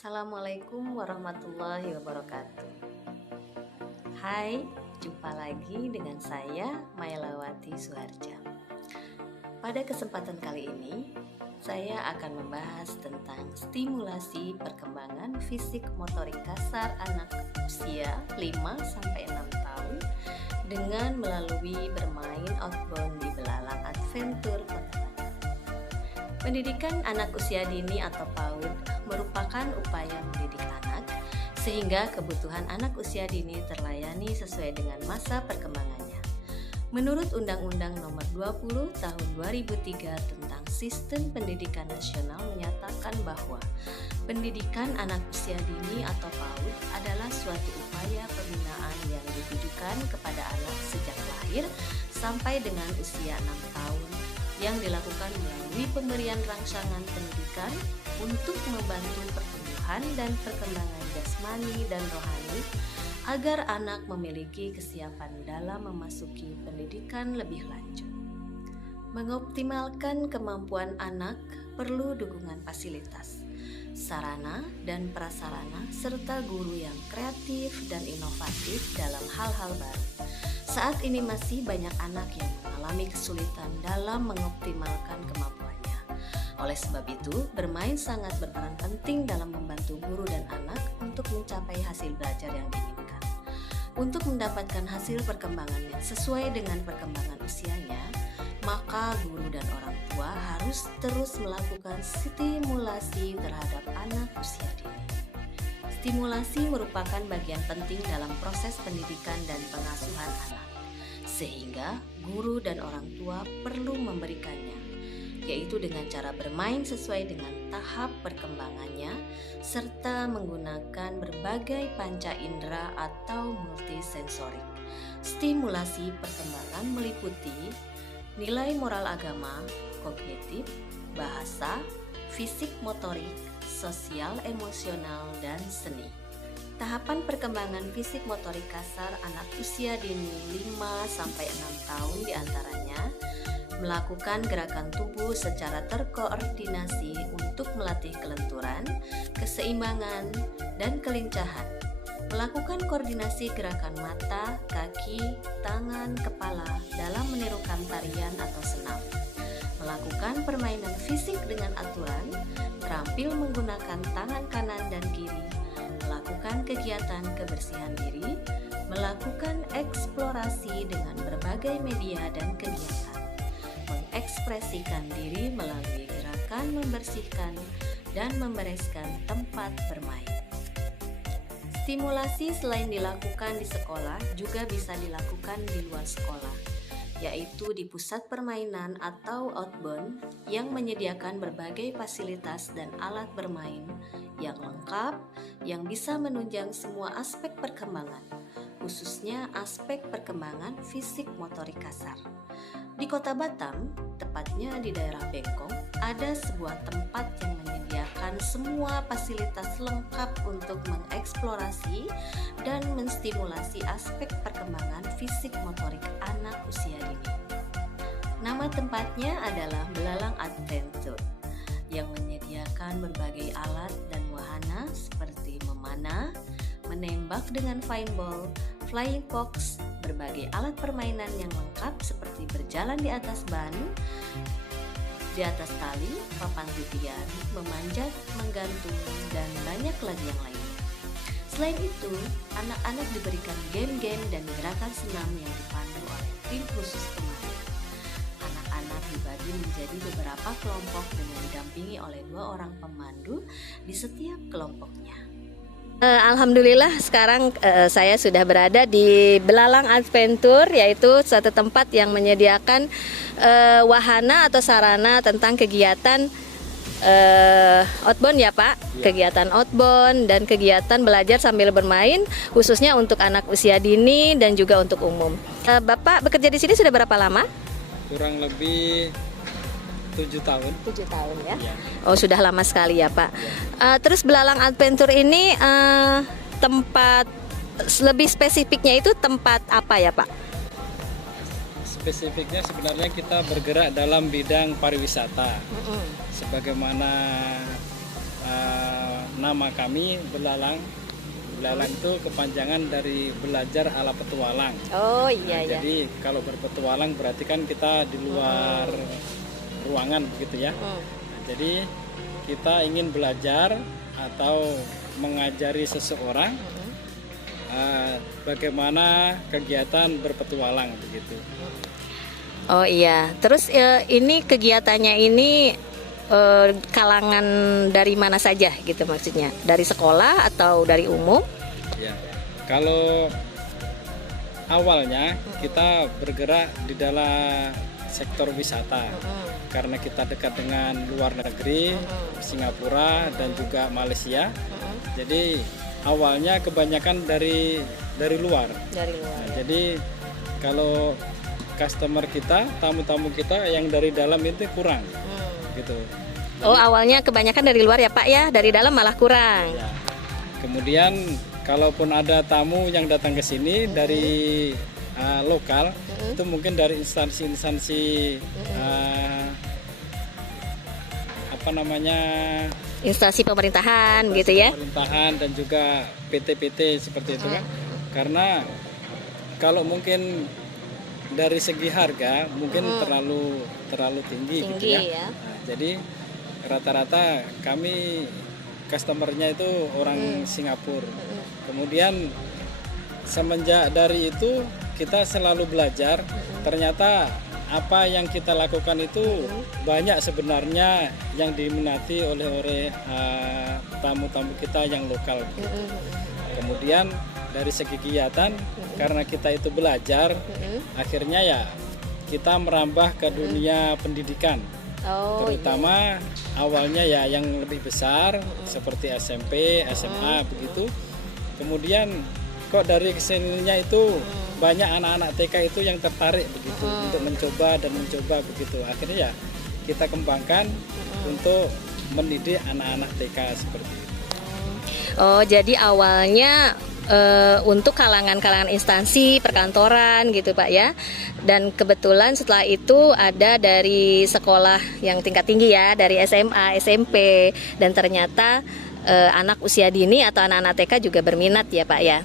Assalamualaikum warahmatullahi wabarakatuh. Hai, jumpa lagi dengan saya Mailawati Suharja. Pada kesempatan kali ini, saya akan membahas tentang stimulasi perkembangan fisik motorik kasar anak usia 5-6 tahun dengan melalui bermain outbound di Belalang Adventure Kota Batam. Pendidikan anak usia dini atau PAUD merupakan upaya mendidik anak sehingga kebutuhan anak usia dini terlayani sesuai dengan masa perkembangannya. Menurut Undang-Undang Nomor 20 Tahun 2003 tentang Sistem Pendidikan Nasional menyatakan bahwa pendidikan anak usia dini atau PAUD adalah suatu upaya pembinaan yang ditujukan kepada anak sejak lahir sampai dengan usia 6 tahun yang dilakukan melalui pemberian rangsangan pendidikan untuk membantu pertumbuhan dan perkembangan jasmani dan rohani agar anak memiliki kesiapan dalam memasuki pendidikan lebih lanjut. Mengoptimalkan kemampuan anak perlu dukungan fasilitas, sarana dan prasarana serta guru yang kreatif dan inovatif dalam hal-hal baru. Saat ini masih banyak anak yang mengalami kesulitan dalam mengoptimalkan kemampuannya. Oleh sebab itu, bermain sangat berperan penting dalam membantu guru dan anak untuk mencapai hasil belajar yang diinginkan. Untuk mendapatkan hasil perkembangan yang sesuai dengan perkembangan usianya, maka guru dan orang tua harus terus melakukan stimulasi terhadap anak usia dini. Stimulasi merupakan bagian penting dalam proses pendidikan dan pengasuhan anak, sehingga guru dan orang tua perlu memberikannya, yaitu dengan cara bermain sesuai dengan tahap perkembangannya, serta menggunakan berbagai panca indera atau multisensorik. Stimulasi perkembangan meliputi nilai moral agama, kognitif, bahasa, fisik motorik, sosial, emosional, dan seni. Tahapan perkembangan fisik motorik kasar anak usia dini 5-6 tahun diantaranya melakukan gerakan tubuh secara terkoordinasi untuk melatih kelenturan, keseimbangan, dan kelincahan. Melakukan koordinasi gerakan mata, kaki, tangan, kepala dalam menirukan tarian atau senam. Melakukan permainan fisik dengan aturan, terampil menggunakan tangan kanan dan kiri, melakukan kegiatan kebersihan diri, melakukan eksplorasi dengan berbagai media dan kegiatan, mengekspresikan diri melalui gerakan membersihkan dan membereskan tempat bermain. Stimulasi selain dilakukan di sekolah juga bisa dilakukan di luar sekolah, yaitu di pusat permainan atau outbound yang menyediakan berbagai fasilitas dan alat bermain yang lengkap yang bisa menunjang semua aspek perkembangan, khususnya aspek perkembangan fisik motorik kasar. Di Kota Batam, tepatnya di daerah Bengkong, ada sebuah tempat yang menyediakan semua fasilitas lengkap untuk mengeksplorasi dan menstimulasi aspek perkembangan fisik motorik anak usia dini. Nama tempatnya adalah Belalang Adventure yang menyediakan berbagai alat dan wahana seperti memanah, menembak dengan paintball, flying fox, berbagai alat permainan yang lengkap seperti berjalan di atas ban, di atas tali, papan titian, memanjat, menggantung, dan banyak lagi yang lainnya. Selain itu, anak-anak diberikan game-game dan gerakan senam yang dipandu oleh tim khusus pemain. Anak-anak dibagi menjadi beberapa kelompok dengan didampingi oleh 2 orang pemandu di setiap kelompoknya. Alhamdulillah sekarang saya sudah berada di Belalang Adventure, yaitu suatu tempat yang menyediakan wahana atau sarana tentang kegiatan outbound ya Pak, kegiatan outbound dan kegiatan belajar sambil bermain khususnya untuk anak usia dini dan juga untuk umum. Bapak bekerja di sini sudah berapa lama? Kurang lebih 7 tahun. 7 tahun ya? Ya. Oh sudah lama sekali ya Pak. Terus Belalang Adventure ini tempat lebih spesifiknya itu tempat apa ya Pak? Spesifiknya sebenarnya kita bergerak dalam bidang pariwisata. Sebagaimana nama kami belalang. Belalang itu kepanjangan dari belajar ala petualang. Oh iya ya. Jadi kalau berpetualang berarti kan kita di luar ruangan begitu ya. Nah, jadi kita ingin belajar atau mengajari seseorang bagaimana kegiatan berpetualang begitu. Oh iya. Terus ini kegiatannya ini kalangan dari mana saja gitu maksudnya? Dari sekolah atau dari umum? Ya. Kalau awalnya kita bergerak di dalam sektor wisata. Karena kita dekat dengan luar negeri, Singapura dan juga Malaysia. Jadi awalnya kebanyakan dari luar. Dari luar. Nah, jadi kalau customer kita, tamu-tamu kita yang dari dalam itu kurang. Gitu. Oh, awalnya kebanyakan dari luar ya Pak ya, dari dalam malah kurang. Ya. Kemudian kalaupun ada tamu yang datang ke sini dari lokal, itu mungkin dari instansi-instansi Instansi pemerintahan gitu ya. Pemerintahan dan juga PT-PT seperti itu kan. Karena kalau mungkin dari segi harga mungkin terlalu tinggi gitu ya. Nah, jadi rata-rata kami customernya itu orang Singapura. Kemudian semenjak dari itu kita selalu belajar. Ternyata apa yang kita lakukan itu banyak sebenarnya yang diminati oleh tamu-tamu kita yang lokal. Kemudian dari segi kegiatan karena kita itu belajar, akhirnya ya kita merambah ke dunia pendidikan. Terutama awalnya ya yang lebih besar seperti SMP, SMA begitu. Kemudian kok dari kesininya itu banyak anak-anak TK itu yang tertarik begitu untuk mencoba begitu. Akhirnya ya kita kembangkan untuk mendidik anak-anak TK seperti itu. Oh, jadi awalnya untuk kalangan-kalangan instansi perkantoran gitu Pak ya. Dan kebetulan setelah itu ada dari sekolah yang tingkat tinggi ya, dari SMA, SMP, dan ternyata anak usia dini atau anak-anak TK juga berminat ya Pak ya.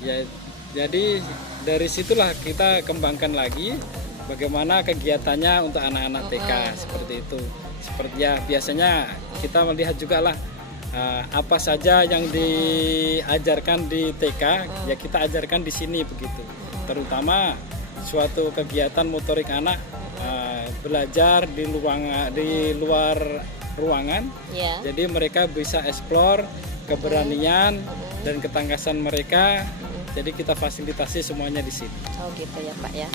Ya, jadi dari situlah kita kembangkan lagi bagaimana kegiatannya untuk anak-anak TK seperti itu. Seperti ya biasanya kita melihat juga lah apa saja yang diajarkan di TK ya kita ajarkan di sini begitu. Terutama suatu kegiatan motorik anak belajar di luar ruangan. Jadi mereka bisa eksplor keberanian dan ketangkasan mereka. Jadi kita fasilitasi semuanya di sini. Oh gitu ya Pak ya.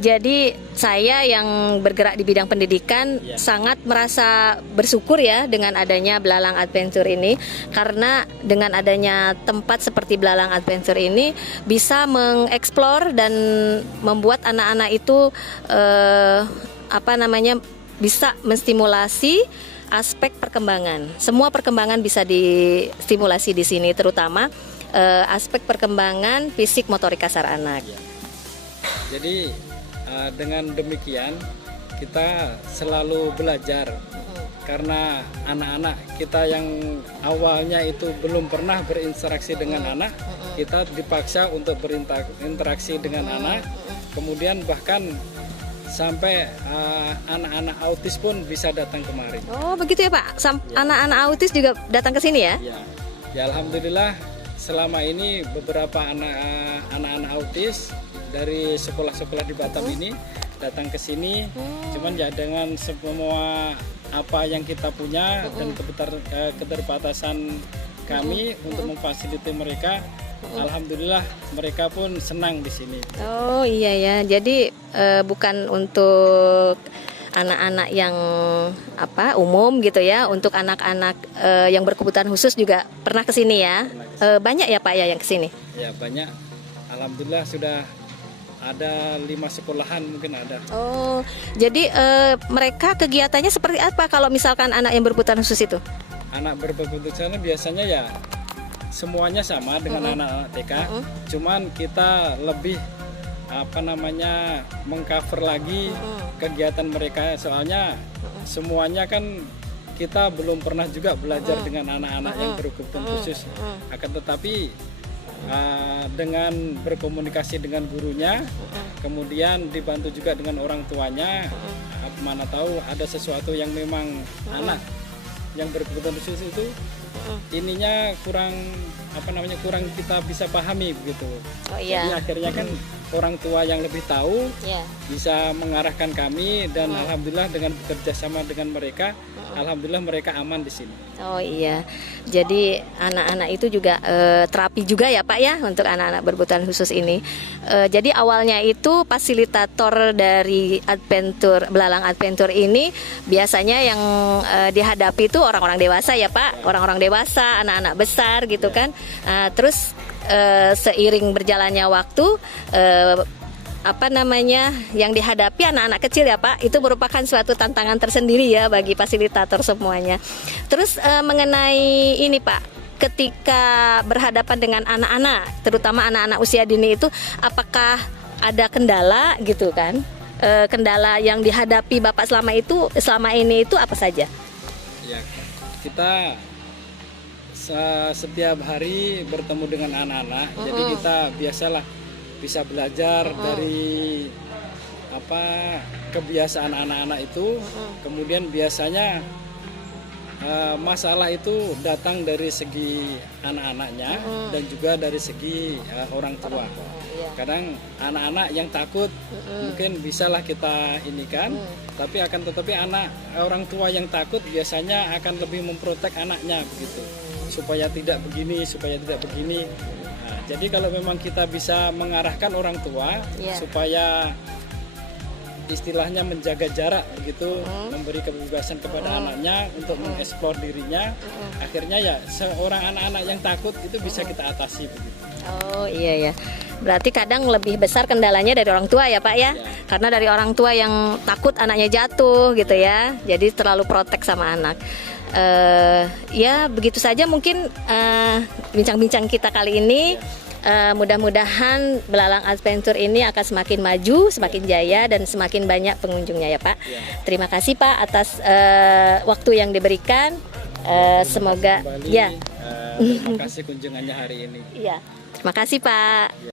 Jadi saya yang bergerak di bidang pendidikan sangat merasa bersyukur ya dengan adanya Belalang Adventure ini, karena dengan adanya tempat seperti Belalang Adventure ini bisa mengeksplor dan membuat anak-anak itu bisa menstimulasi aspek perkembangan. Semua perkembangan bisa distimulasi di sini, terutama aspek perkembangan fisik motorik kasar anak. Jadi dengan demikian kita selalu belajar karena anak-anak kita yang awalnya itu belum pernah berinteraksi dengan anak, kita dipaksa untuk berinteraksi dengan anak, kemudian bahkan sampai anak-anak autis pun bisa datang kemari. Oh begitu ya Pak, anak-anak autis juga datang ke sini ya? Ya alhamdulillah selama ini beberapa anak-anak autis dari sekolah-sekolah di Batam ini datang ke sini, cuman ya dengan semua apa yang kita punya dan keterbatasan kami untuk memfasilitasi mereka, alhamdulillah mereka pun senang di sini. Oh iya ya, jadi bukan untuk anak-anak yang umum gitu ya, untuk anak-anak yang berkebutuhan khusus juga pernah ke sini ya. Banyak ya Pak ya yang ke sini? Ya banyak, alhamdulillah sudah ada 5 sekolahan mungkin ada. Oh, jadi mereka kegiatannya seperti apa kalau misalkan anak yang berkebutuhan khusus itu? Anak berkebutuhan biasanya ya semuanya sama dengan anak-anak TK, cuman kita lebih mengcover lagi kegiatan mereka, soalnya semuanya kan kita belum pernah juga belajar dengan anak-anak yang berkebutuhan khusus. Akan tetapi dengan berkomunikasi dengan gurunya, kemudian dibantu juga dengan orang tuanya, mana tahu ada sesuatu yang memang anak yang berkebutuhan khusus itu ininya kurang kurang kita bisa pahami begitu. Jadi akhirnya kan orang tua yang lebih tahu bisa mengarahkan kami, dan alhamdulillah dengan bekerja sama dengan mereka, alhamdulillah mereka aman di sini. Oh iya, jadi anak-anak itu juga terapi juga ya Pak ya untuk anak-anak berkebutuhan khusus ini. Jadi awalnya itu fasilitator dari Belalang Adventure ini biasanya yang dihadapi itu orang-orang dewasa ya Pak, orang-orang dewasa, anak-anak besar gitu kan. Terus seiring berjalannya waktu yang dihadapi anak-anak kecil ya Pak, itu merupakan suatu tantangan tersendiri ya bagi fasilitator semuanya. Terus mengenai ini Pak, ketika berhadapan dengan anak-anak, terutama anak-anak usia dini itu, apakah ada kendala gitu kan? Kendala yang dihadapi Bapak selama ini itu apa saja? Ya, kita setiap hari bertemu dengan anak-anak, jadi kita biasalah bisa belajar dari kebiasaan anak-anak itu. Kemudian biasanya masalah itu datang dari segi anak-anaknya dan juga dari segi orang tua. Kadang anak-anak yang takut mungkin bisalah kita inikan, tapi orang tua yang takut biasanya akan lebih memprotek anaknya begitu, supaya tidak begini, supaya tidak begini. Jadi kalau memang kita bisa mengarahkan orang tua supaya istilahnya menjaga jarak begitu, memberi kebebasan kepada anaknya untuk mengeksplor dirinya, akhirnya ya seorang anak-anak yang takut itu bisa kita atasi begitu. Oh iya ya, berarti kadang lebih besar kendalanya dari orang tua ya Pak ya, karena dari orang tua yang takut anaknya jatuh gitu ya, jadi terlalu protek sama anak. Ya begitu saja mungkin bincang-bincang kita kali ini. Mudah-mudahan Belalang Adventure ini akan semakin maju, semakin jaya, dan semakin banyak pengunjungnya ya Pak. Terima kasih Pak atas waktu yang diberikan. Semoga terima kasih kunjungannya hari ini. Terima kasih Pak.